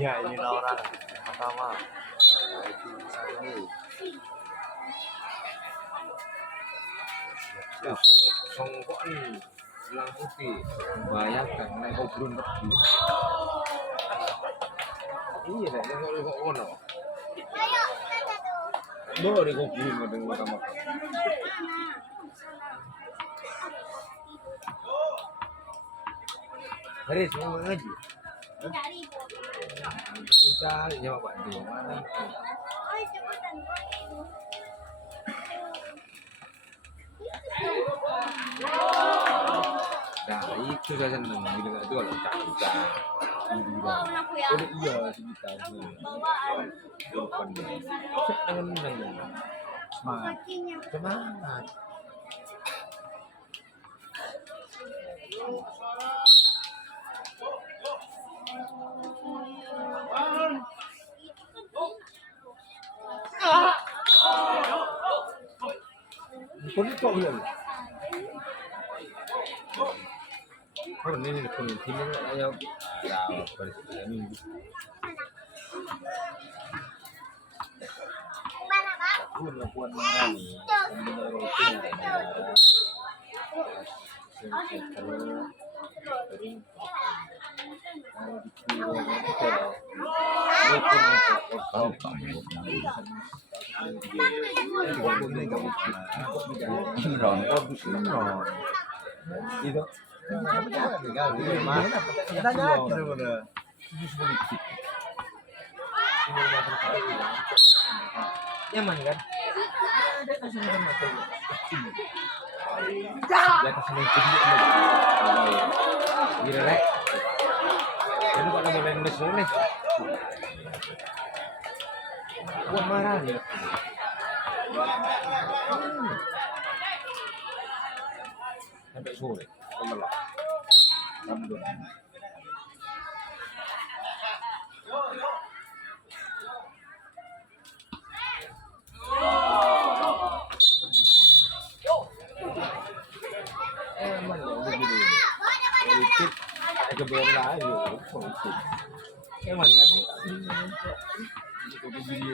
Ya inilah orang yang pertama yaitu Sangu. Ya, songkokan bilang putih membayangkan naik obrol pergi. Iya deh, yang kok ono. Bo di obrol ngadeng utama. Hari semua ngaji. Cari jawab di mana? Nah itu saya seneng gitu itu kalau cak udah iya sekitar depan deh seneng semangat semangat Kulit kok bilang oh ini kulit ini ayam ya baris minggu aku melakukan mengalami pembinaan rutin itu nyaman kan? Ya kesini gila rek. Ini kok ada model mesin nih. Gua marah nih. Sampai sore, kemelah. Alhamdulillah. Emang ya begini. Politik ada beberapa aja politik. Emang kan itu begini.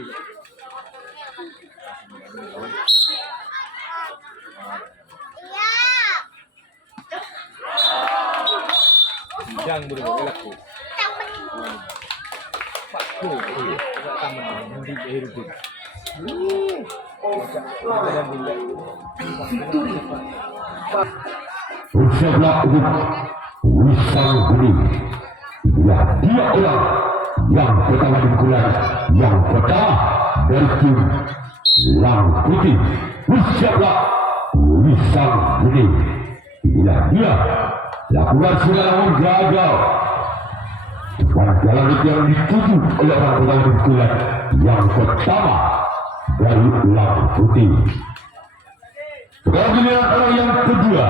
Sidang berbeda aku. Pakku, taman di Beirut. Bersablah Wisang Budi. Ya dia orang yang pertama dibukulan, yang pertama dari tim Lang Putih. Bersablah Wisang Budi. Inilah dia lakukan segala gagal. Pada jalan itu yang dituju oleh orang pertama dibukulan, yang pertama dari Lang Putih. Sekarang giliran orang yang kedua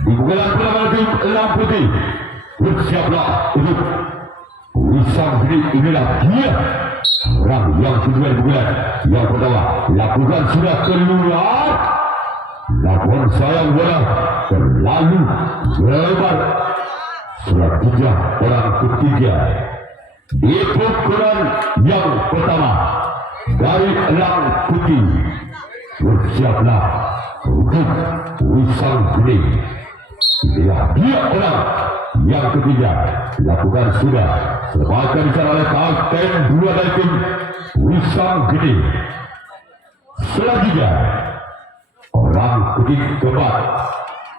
di pukulan pertama tim Lang Putih. Bersiaplah untuk Wisang Budi. Inilah dia orang yang kedua di pukulan yang pertama. Lakukan sudah keluar. Lakukan sayang bola terlalu lebar. Sudah tiga orang ketiga di pukulan yang pertama dari Lang Putih. Bersiaplah untuk Wisang Budi. Inilah dia orang yang ketiga. Lakukan sudah sebagai dicara oleh kapten dua dari tim Wisang Budi. Selanjutnya orang ketiga keempat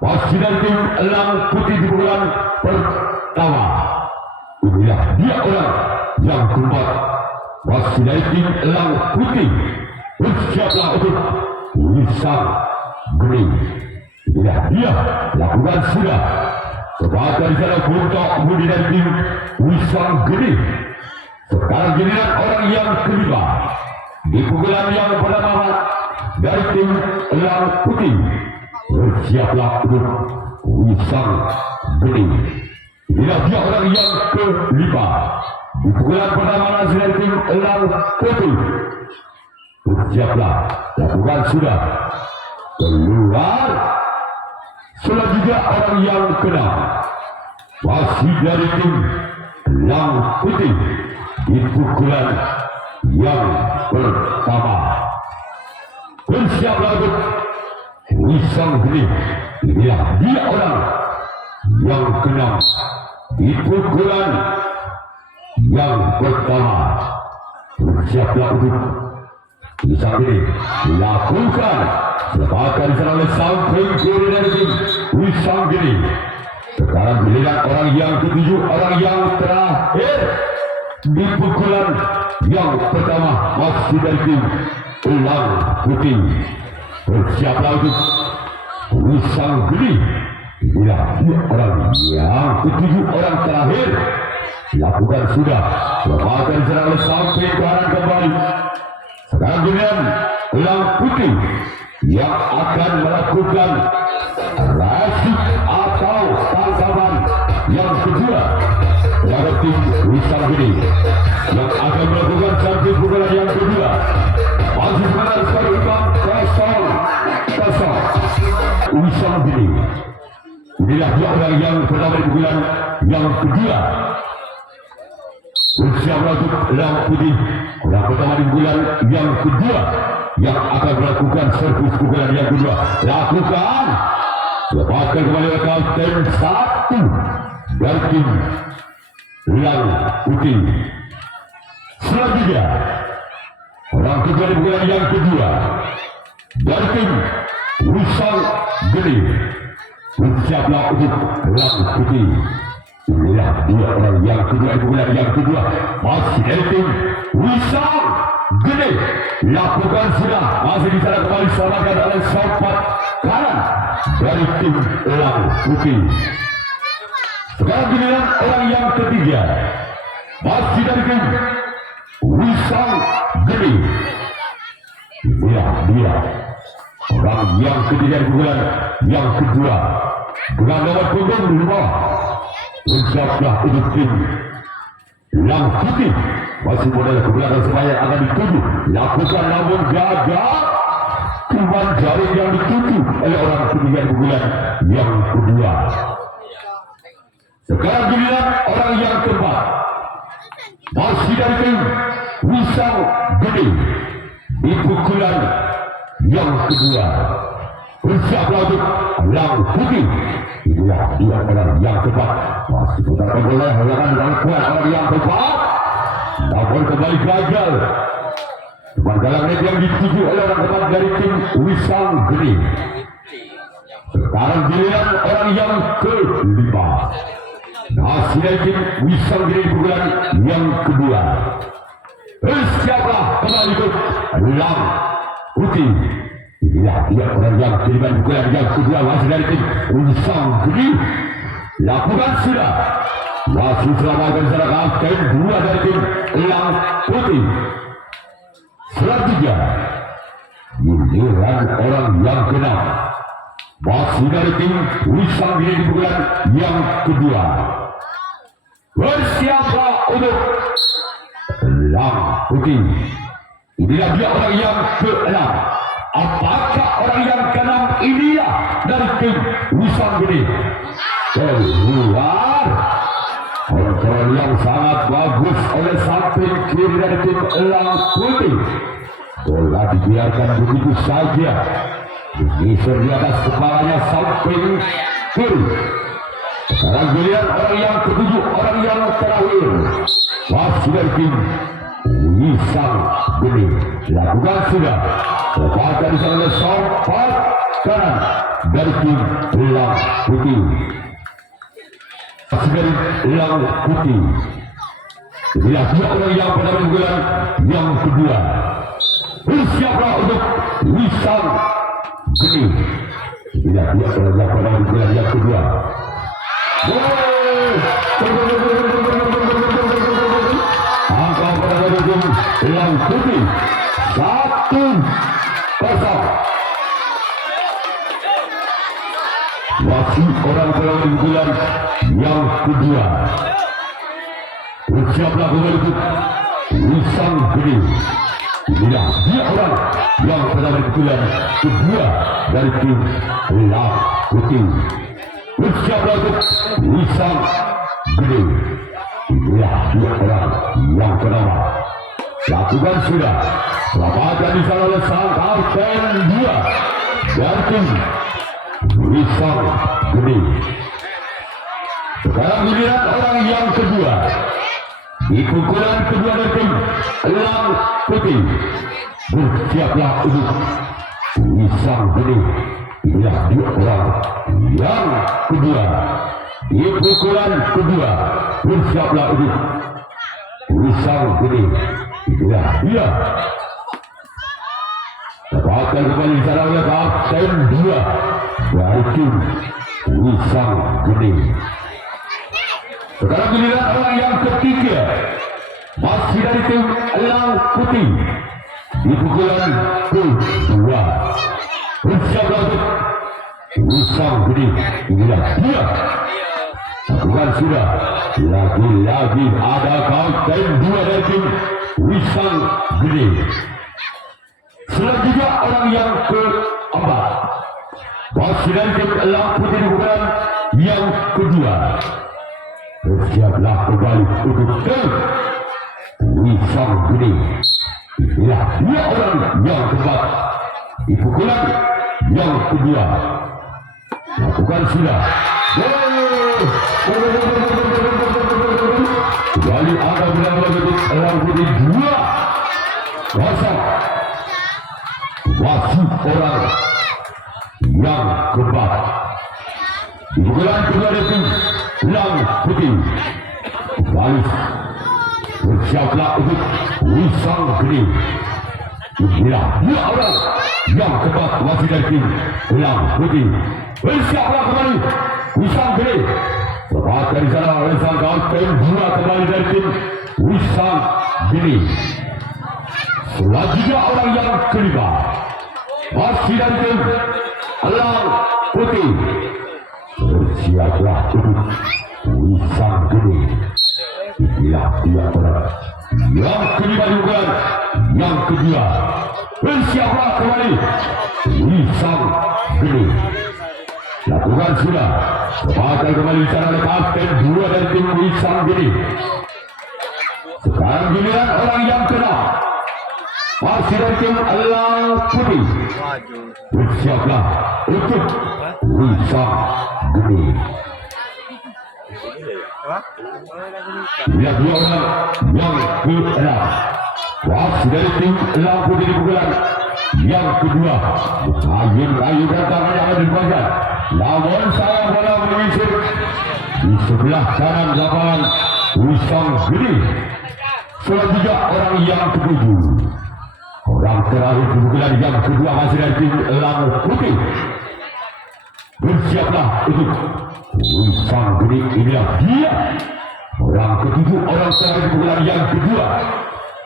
masih dari tim Lang Putih di bulan pertama. Inilah dia orang yang keempat masih dari tim Lang Putih. Bersiaplah untuk Wisang Budi. Inilah dia lakukan sudah sebagai dicara untuk Budi dan tim Wisang Budi. Sekarang giliran orang yang kelima di pukulan yang pertama dari tim Lang Putih. Bersiaplah untuk Wisang Budi. Inilah dia orang yang kelima di pukulan pertama dari tim Lang Putih. Bersiaplah lakukan sudah keluar. Selanjutnya orang yang keenam masih dari tim Lang Putih. di pukulan yang pertama. Bersiaplah untuk Wisang Geni. Inilah dia orang yang keenam di pukulan yang pertama. Bersiaplah untuk Wisang Geni dilakukan. Lepaskan diserang oleh samping kiri dari tim Wisang Geni. Sekarang giliran orang yang ketujuh, orang yang terakhir di pukulan yang pertama masih dari tim Elang Putih. Bersiaplah untuk Wisang Geni. Inilah dia orang yang ketujuh, orang terakhir. Lakukan sudah. Lepaskan diserang oleh samping kanan kembali. Sekarang giliran Elang Putih yang akan melakukan rasik atau tangkapan yang kedua pada tim Wisang Geni yang akan melakukan satu pukulan yang kedua. Masih sebentar sekali imbang 0-0 Wisang Geni. Inilah dia orang yang pertama di pukulan yang kedua. Bersiaplah untuk Elang Putih, orang pertama di bulan yang kedua yang akan melakukan servis pukulan yang kedua. Lakukan. Lepaskan kembali ke kapten satu dari tim Elang Putih. Selanjutnya orang kedua di bulan yang kedua dari tim Wisang Geni. Bersiaplah untuk Elang Putih. Inilah dia orang yang kedua di bulan yang kedua masih dari tim Wisang Geni. Lakukan sudah. Masih di sana kembali selamatkan oleh sobat kanan dari tim Elang Putih. Sekarang giliran orang yang ketiga masih dari tim Wisang Geni. Inilah dia orang yang ketiga di bulan yang kedua dengan nomor punggung 5. Bersiaplah untuk tim Elang Putih. Masih modal ke belakang semuanya akan dituju. Lakukan namun gagal. Tuan jaring yang dituju oleh orang ketiga di bulan yang kedua. Sekarang giliran orang yang keempat masih dari tim Wisang Geni di pukulan yang kedua. Bersiaplah untuk Elang Putih. Inilah dia orang yang keempat. Masih putarkan oleh halangan yang kuat orang yang keempat. Namun kembali gagal. Galang net yang dituju oleh orang keempat dari tim Wisang Geni. Sekarang giliran orang yang kelima masih dari tim Wisang Geni pukulan yang kedua. Bersiaplah kembali ke Elang Putih. Inilah dia orang yang kelima pukulan yang kedua masih dari tim Wisang Geni. Lakukan sudah. Masih selamatkan secara kapten dua dari tim Elang Putih. Selanjutnya giliran orang yang keenam masih dari tim Wisang Geni di pukulan yang kedua. Bersiaplah untuk Elang Putih. Inilah dia orang yang keenam. Apakah orang yang keenam inilah dari tim Wisang Geni? Keluar. Kontrol yang sangat bagus oleh samping kiri dari tim Elang Putih. Bola dibiarkan begitu saja. Menyisir di atas kepalanya samping kiri. Sekarang giliran orang yang ketujuh, orang yang terakhir masih dari tim Wisang Geni. Lakukan sudah. Lepaskan di sana oleh sobat kanan dari tim Elang Putih. Dari Elang Putih. Inilah dia orang yang pada bulan yang kedua. Bersiaplah untuk Wisang Geni. Inilah dia orang yang pada bulan yang kedua. Angka pada bulan Elang Putih 1-0. Masih orang pada bulan yang kedua. Bersiaplah kembali untuk Wisang Geni. Inilah dia orang yang pada bulan kedua dari tim Elang Putih. Bersiaplah untuk Wisang Geni. Inilah dua orang yang pertama. Lakukan sudah. Selamatkan di sana oleh sang kapten 2 dari tim Wisang Gede. Sekarang giliran orang yang kedua. Di pukulan kedua dari tim Elang Putih. Bersiaplah untuk Wisang Gede. Inilah dua orang yang kedua. Di pukulan kedua. Bersiaplah untuk Wisang Gede. Inilah dia. Dapatkan kembali secara oleh kapten 2 dari tim Wisang Gede. Sekarang giliran orang yang ketiga. Masih dari tim Elang Putih. Di pukulan kedua. Bersiaplah untuk Wisang Gede. Inilah dia. Lakukan sudah. Lagi-lagi ada kapten 2 dari tim Wisang Gede. Selanjutnya orang yang keempat. Masih dari tim Elang Putih di pukulan yang kedua. Bersiaplah kembali untuk tim Wisang Gede. Inilah dua orang yang keempat. Di pukulan yang kedua. Lakukan sudah. Kembali ada benar-benar untuk Elang Putih 2-0. Wasit orang yang keempat. Di pukulan kedua dari tim Elang Putih. Kembali. Bersiaplah untuk Wisang Gede. Inilah dua orang yang keempat masih dari tim Elang Putih. Bersiaplah kembali Wisang Gede. Lepas dari sana oleh sang kapten 2 kembali dari tim Wisang Gede. Selanjutnya orang yang kelima. Masih dari tim Elang Putih. Bersiaplah untuk Wisang Gede. Inilah dia orang yang kelima juga. Yang kedua. Bersiaplah kembali Wisang Gede. Lakukan sudah. Lepaskan kembali secara oleh kapten 2 dari tim Wisang Gede. Sekarang giliran orang yang keenam. Masih dari tim Elang Putih. Bersiaplah untuk Wisang Gede. Lihat dua orang yang keenam. Masih dari tim Elang Putih di pukulan yang kedua. Ayu datang yang dibagian. Namun saya bola menyisir di sebelah kanan lapangan Wisang Gede. Selanjutnya orang yang ketujuh. Orang terakhir di pukulan yang kedua masih dari tim Elang Putih. Bersiaplah untuk Wisang Gede. Inilah dia. Orang ketujuh, orang terakhir di pukulan yang kedua.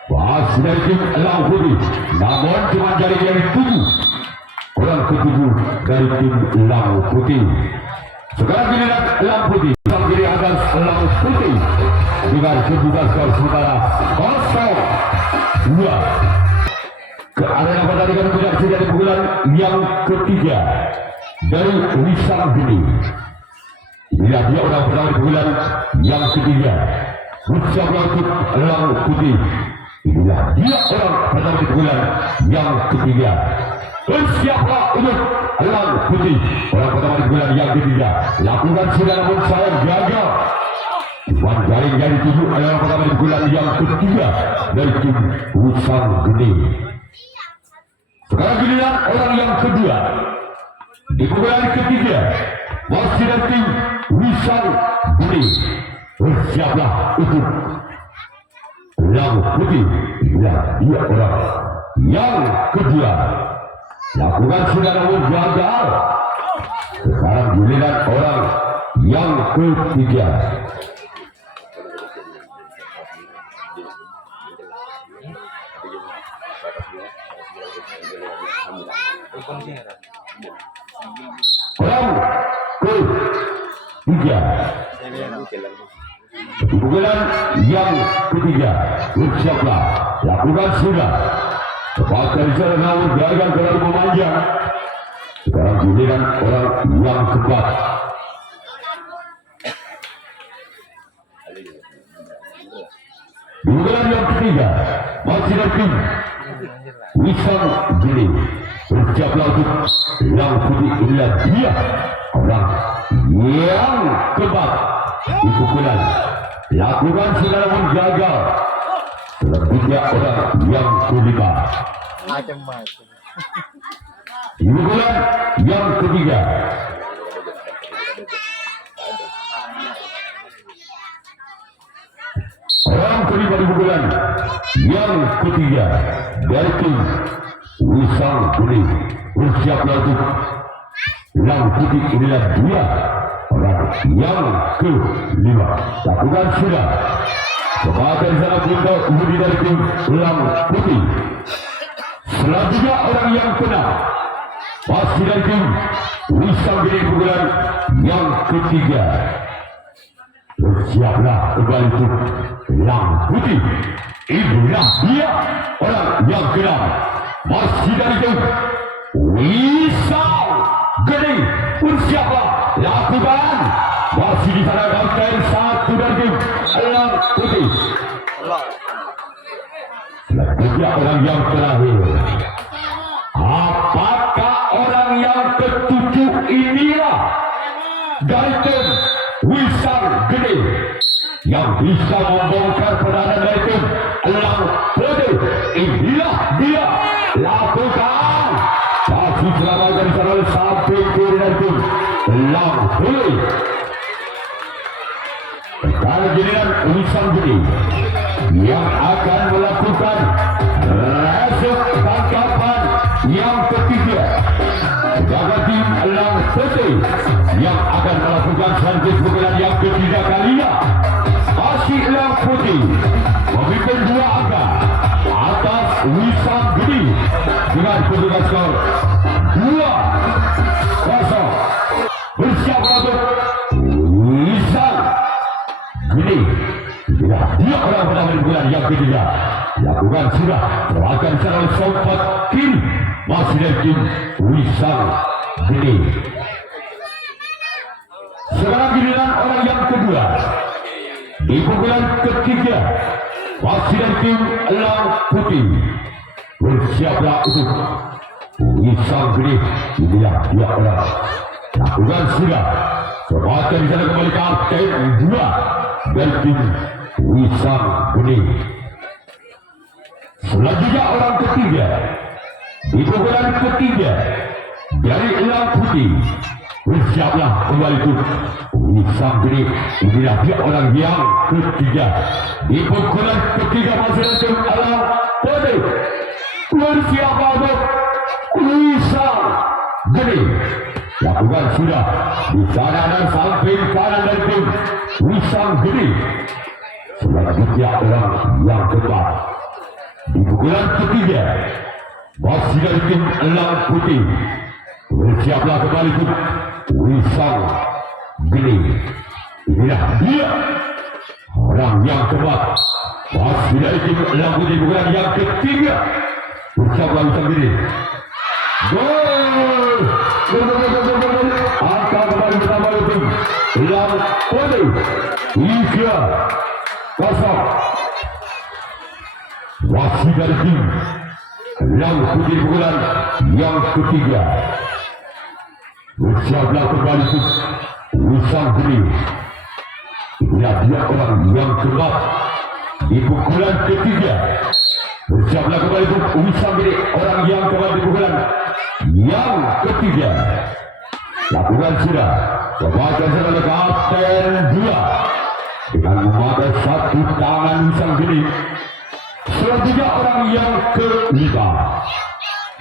Masih dari tim Elang Putih. Namun cuma dari yang 7. Orang ketujuh dari tim Elang Putih. Sekarang giliran Elang Putih. Sang kiri atas Elang Putih. Dengan kedudukan skor sementara 0-2. Ke arena pertandingan menyaksikan dari pukulan yang ketiga dari Wisang Gede. Inilah dia orang pertama di pukulan yang ketiga. Bersiaplah untuk Elang Putih. Inilah dia orang pertama di pukulan yang ketiga. Bersiaplah untuk Elang Putih. Orang pertama di bulan yang ketiga. Lakukan sudah namun sayang gagal. Tuan jaring dari 7 orang pertama di bulan yang ketiga dari tim Wisang Gede. Sekarang giliran orang yang kedua. Di bulan ketiga masih dari tim Wisang Gede. Bersiaplah untuk Elang Putih. Inilah dia orang yang kedua. Lakukan sudah namun gagal. Sekarang giliran orang yang ketiga. Orang ketiga. Pukulan yang ketiga. Bersiaplah. Lakukan sudah. Tepat dari sana namun gagal terlalu memanjang. Sekarang giliran orang yang keempat. Pukulan yang ketiga masih dari tim Wisang Gede. Bersiaplah untuk yang putih. Inilah dia orang yang keempat di pukulan. Lakukan saudara gagal. Selanjutnya orang yang kelima. Macam-macam. Di pukulan yang ketiga. Orang kelima di pukulan yang ketiga dari tim Wisang Gede. Bersiaplah untuk yang putih. Inilah dia orang yang kelima. Lakukan sudah. Kepada sana bunda Budi dari tim Lang Putih. Selanjutnya orang yang keenam masih dari tim Wisang Gede pukulan yang ketiga. Bersiaplah kembali untuk Lang Putih. Inilah dia orang yang keenam masih dari tim Wisang Gede. Bersiaplah lakukan. Masih di sana kapten satu dari tim Lang Putih. Selanjutnya orang yang terakhir. Apakah orang yang ketujuh inilah dari tim Wisang Gede yang bisa membongkar peranan dari tim Lang Putih? Inilah dia. Lakukan. Masih selamatkan secara sampai kiri dari tim Lang Putih. Kalau giliran Wisang Gede yang akan melakukan resep tangkapan yang ketiga. Jaga tim Lang Putih yang akan melakukan servis pukulan yang ketiga kalinya. Masih Lang Putih memimpin 2 angka atas Wisang Gede dengan kedudukan skor 2-0. Bersiap untuk Wisang Gede. Dia orang pertama di bulan yang ketiga. Lakukan sudah. Serahkan secara sempat kiri. Masih dari tim Wisang Gede. Sekarang giliran orang yang kedua. Di pukulan ketiga. Masih dari tim Lang Putih. Bersiaplah untuk Wisang Gede. Inilah dia orang. Lakukan sudah. Serahkan di sana kembali kapten 2 dari tim Wisang Gede. Selanjutnya orang ketiga di pukulan ketiga dari Lang Putih. Bersiaplah kembali untuk Wisang Gede. Inilah dia orang yang ketiga di pukulan ketiga masih dari tim Lang Putih. Bersiaplah untuk Wisang Gede. Lakukan sudah di sana dan samping kanan dari tim Wisang Gede. Selanjutnya orang yang keempat di pukulan ketiga masih dari tim Lang Putih. Bersiaplah kembali untuk Wisang Gede. Inilah dia orang yang keempat masih dari tim Lang Putih. Pukulan yang ketiga. Bersiaplah Wisang Gede. Gol! Angka kembali bersama tim Lang Putih 3-0. Masih dari tim Lang Putih pukulan yang ketiga. Bersiaplah kembali untuk Wisang Gede. Inilah dia orang yang keempat di pukulan ketiga. Bersiaplah kembali untuk Wisang Gede. Orang yang keempat di pukulan yang ketiga. Lakukan sudah. Sebagai sebagai kapten 2 dengan memakai satu tangan Wisang Gede. Selanjutnya orang yang kelima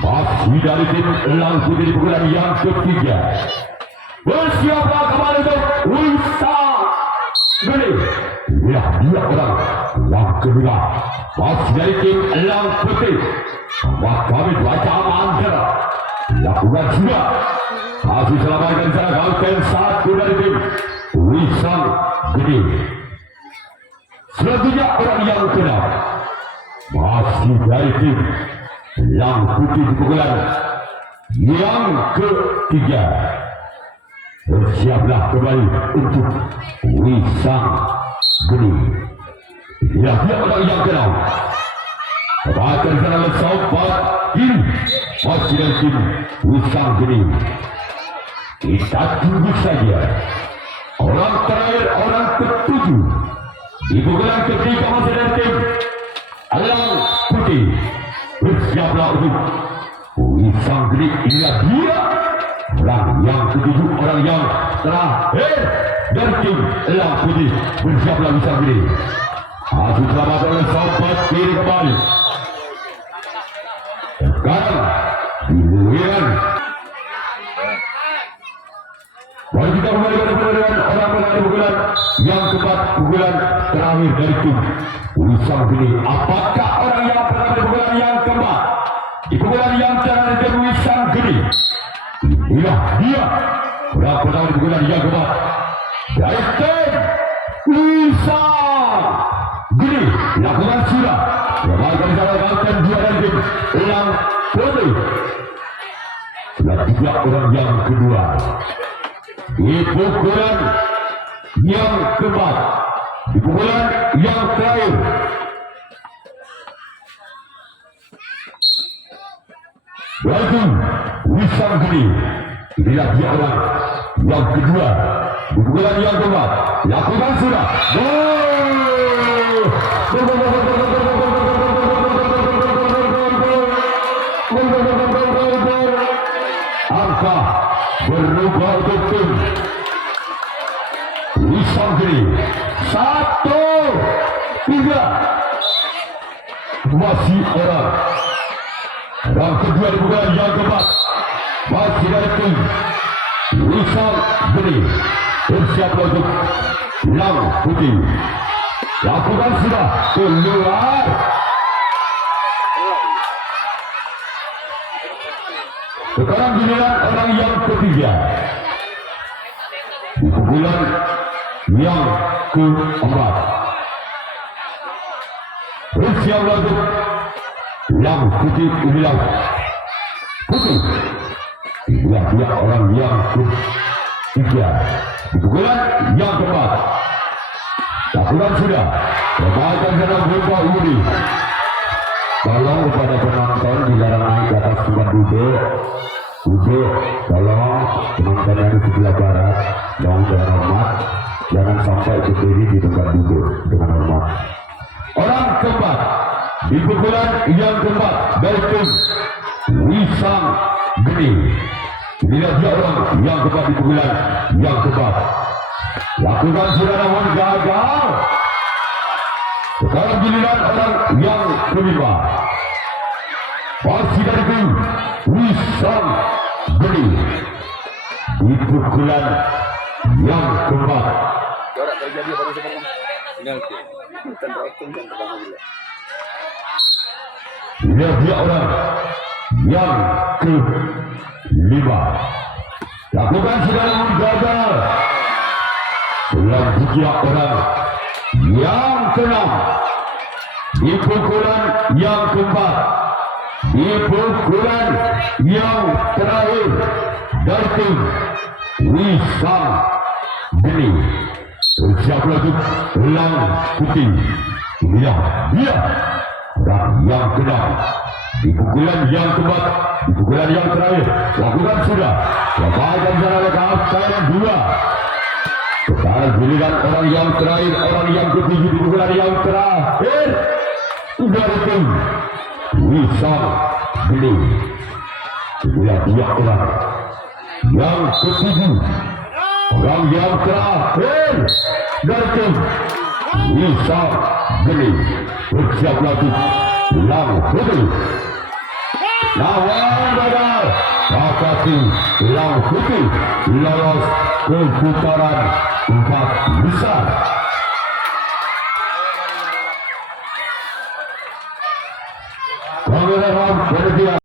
masih dari tim Lang Putih di pukulan yang ketiga. Bersiaplah kembali untuk Wisang Gede. Inilah dia orang yang kedua masih dari tim Lang Putih. Kami baca amankan. Lakukan sudah. Masih selamatkan secara kapten 1 dari tim Wisang Gede. Selanjutnya orang yang keenam masih dari tim Lang Putih di pukulan yang ketiga. Bersiaplah kembali untuk Wisang Gede. Ya, dia orang yang kenal. Bahkan serangan sobat ini masih dan tim Wisang Geni. Kita tunggu saja. Orang terakhir, orang ketujuh. Di pukulan ketiga masih dan tim Alang Putih. Bersiaplah untuk Wisang Geni. Inilah dia. Orang yang ketujuh, orang yang terakhir dari tim Alang Putih. Bersiaplah Wisang Geni. Masih selamat oleh sobat kiri kembali. Sekarang Diluyan. Mari kita kembali pada pertandingan orang mengenai pukulan yang keempat, pukulan terakhir dari tim Wisang Geni. Apakah orang yang pertama di pukulan yang keempat, di pukulan yang terakhir dari Wisang Geni? Inilah dia orang pertama di pukulan yang keempat dari tim Wisang Geni. Lakukan sudah. Kembalikan disalahkan dua dari tim Alang Putih. Sudah tiga orang yang kedua. Di pukulan yang keempat, di pukulan yang terakhir. Lagi Wisang Geni. Inilah dia orang yang kedua. Di pukulan yang keempat. Lakukan sudah. Angka berubah untuk tim Wisang Geni. 1-3. Masih orang yang kedua di pukulan yang keempat. Masih dari tim Wisang Geni. Bersiap untuk Alang Putih. Lakukan sudah keluar. Sekarang giliran orang yang ketiga. Di pukulan yang keempat. Bersiap untuk Alang Putih. Inilah Putih. Inilah dia orang yang ketiga. Di pukulan yang keempat. Lakukan sudah. Kembalikan sana buka Udi. Tolong kepada penonton dilarang naik ke atas tempat duduk. Duduk, tolong penonton yang di sebelah barat mohon dengan hormat, jangan sampai berdiri di tempat duduk dengan hormat. Orang keempat di pukulan yang keempat dari tim Wisang Geni. Inilah dia orang yang keempat di pukulan yang keempat. Lakukan sudah namun gagal. Sekarang giliran orang yang kelima. Masih dari tim Wisang Geni. Di pukulan yang keempat. Ini dia orang yang kelima. Lakukan sudah namun gagal. Selanjutnya orang yang keenam. Di pukulan yang keempat. Di pukulan yang terakhir dari tim Wisang Geni. Bersiap lagi Alang Putih. Inilah dia orang yang keenam. Di pukulan yang keempat. Di pukulan yang terakhir. Lakukan sudah. Lepaskan sana lekas dua. Sekarang giliran orang yang terakhir, orang yang ketujuh di pukulan yang terakhir. Dari tim Wisang Geni. Inilah dia orang yang ketujuh, orang yang terakhir dari tim Wisang Geni. Bersiap lagi Alang Putih. Lawan gagal, maka tim Alang Putih lolos ke putaran